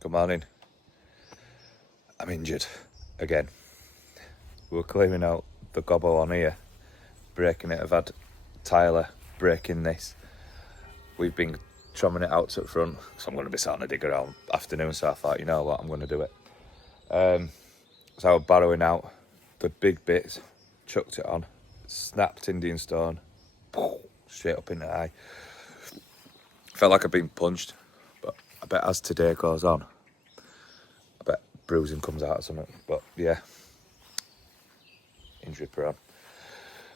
Good morning. I'm injured again. We were clearing out the gobbo on here, breaking it. I've had Tyler breaking this. We've been tromming it out to the front, so I'm going to be sat on a digger all afternoon, so I thought, you know what, I'm going to do it. So I was barrowing out the big bits, chucked it on, snapped Indian stone, straight up in the eye. Felt like I'd been punched, but I bet as today goes on, I bet bruising comes out or something. But yeah, injury prone.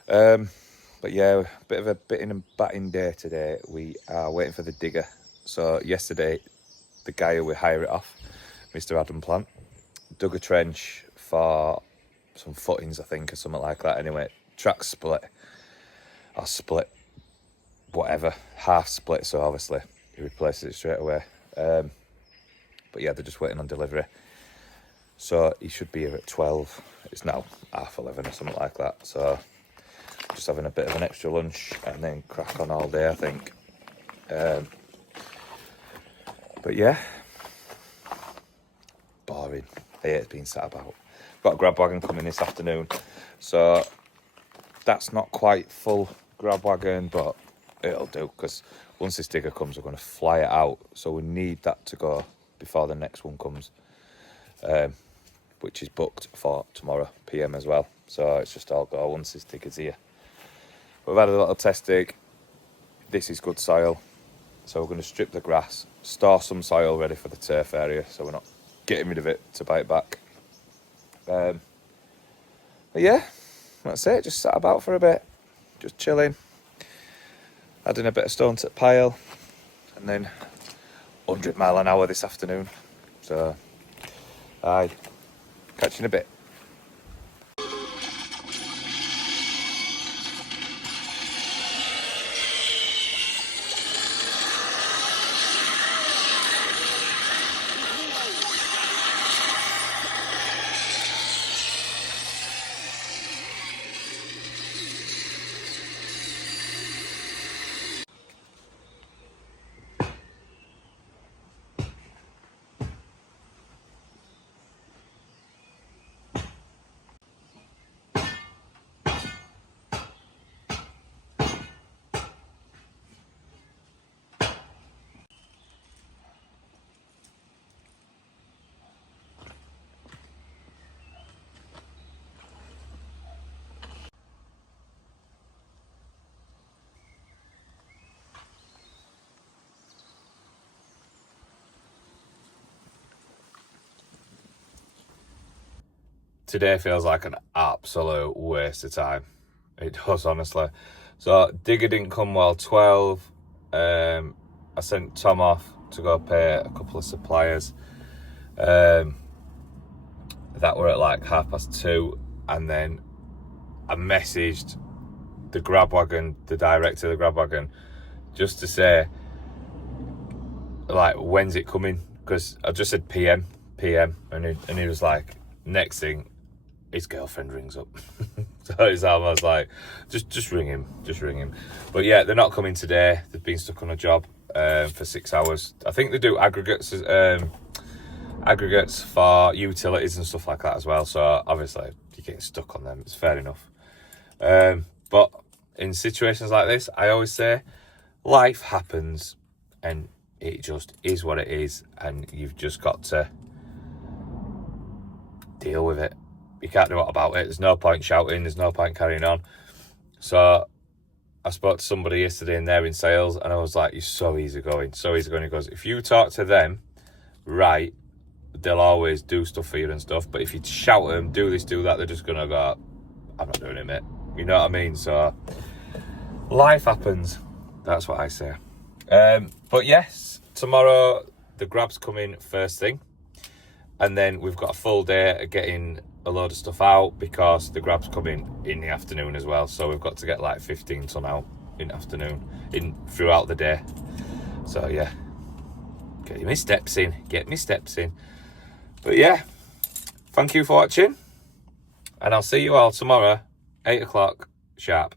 But yeah, a bit of a bitting and batting day today. We are waiting for the digger. So yesterday, the guy who we hire it off, Mr. Adam Plant, dug a trench for some footings, I think, or something like that. Anyway, track split, or split, whatever, half split, so obviously he replaces it straight away. But yeah, they're just waiting on delivery. So he should be here at 12. It's now 11:30 or something like that. So just having a bit of an extra lunch and then crack on all day, I think. But yeah, boring. I hate being sat about. Got a grab wagon coming this afternoon, so that's not quite full grab wagon, but it'll do, because once this digger comes, we're going to fly it out, so we need that to go before the next one comes, which is booked for tomorrow PM as well. So it's just all go once this digger's here. We've had a little test dig. This is good soil, so we're going to strip the grass, store some soil ready for the turf area, so we're not getting rid of it to buy it back. But yeah, that's it. Just sat about for a bit, just chilling, adding a bit of stone to the pile, and then 100 mile an hour this afternoon. So aye, catch you in a bit. Today feels like an absolute waste of time. It does, honestly. So digger didn't come well 12. I sent Tom off to go pay a couple of suppliers that were at like 2:30, and then I messaged the grab wagon, the director of the grab wagon, just to say, like, when's it coming? Because I just said PM, and he was like, next thing, his girlfriend rings up. So I was like, just ring him. But yeah, they're not coming today. They've been stuck on a job for 6 hours. I think they do aggregates for utilities and stuff like that as well. So obviously you're getting stuck on them. It's fair enough. But in situations like this, I always say, life happens and it just is what it is, and you've just got to deal with it. You can't do what about it. There's no point shouting. There's no point carrying on. So I spoke to somebody yesterday and they're in sales, and I was like, you're so easygoing. He goes, if you talk to them, right, they'll always do stuff for you and stuff. But if you shout at them, do this, do that, they're just going to go, I'm not doing it, mate. You know what I mean? So life happens. That's what I say. But yes, tomorrow the grab's coming first thing. And then we've got a full day of getting a load of stuff out, because the grab's coming in the afternoon as well. So we've got to get like 15 ton out in the afternoon, throughout the day. So yeah, get me steps in. But yeah, thank you for watching, and I'll see you all tomorrow, 8 o'clock sharp.